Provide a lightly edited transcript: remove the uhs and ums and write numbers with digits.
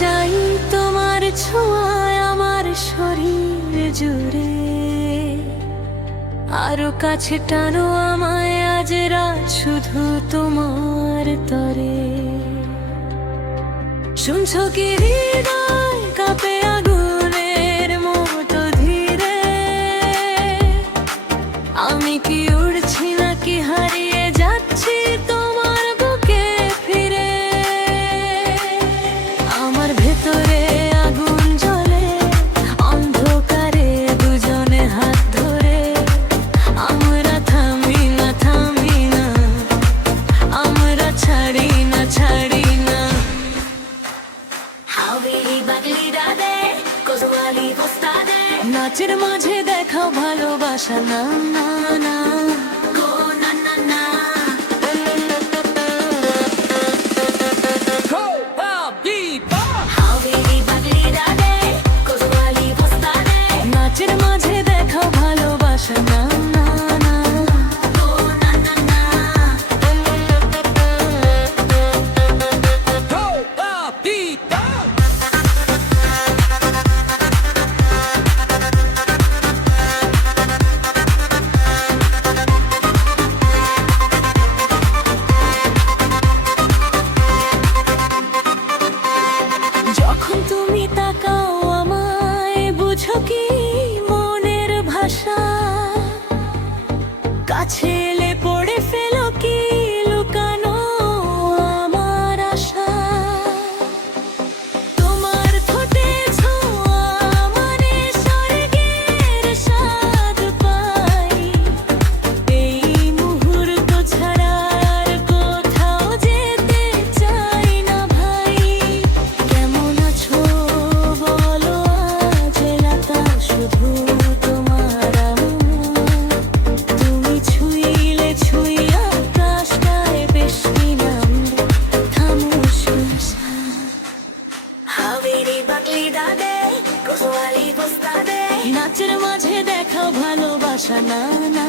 চাই তোমার ছোঁয়ায় আমার শরীর জুড়ে, আরো কাছে টানো আমায় আজ রাত শুধু তোমার তরে। শুনছো কি হৃদয় কাঁপে আগুনের মতো ধীরে, আমি কি উড়ছি নাকি হারিয়ে যাচ্ছি তোমার বুকে ফিরে। আমার ভেতরে আগুন জ্বলে অন্ধকারে দুজনে হাত ধরে, আমরা থামি না থামি না, আমরা ছাড়ি না ছাড়ি না। নাচের মাঝে দেখাও ভালোবাসা না না না। নাচের মাঝে দেখাও ভালোবাসা না না না। যখন তুমি তাকাও আমায় বুঝো কি মনের ভাষা, কাছে এলে পড়ে ফেলো কি লুকানো আমার আশা। তোমার ঠোঁটে ছোঁয়া মানে স্বর্গের স্বাদ পাই, এই মুহূর্ত ছাড়া আর কোথাও যেতে চাই না ভাই। কেমন আছো বলো আজ রাতা শুধু তোমার আমার, তুমি ছুঁইলে ছুঁই আকাশটায় বেশি নাম খামোশ আশা। নাচের মাঝে দেখাও ভালোবাসা না না।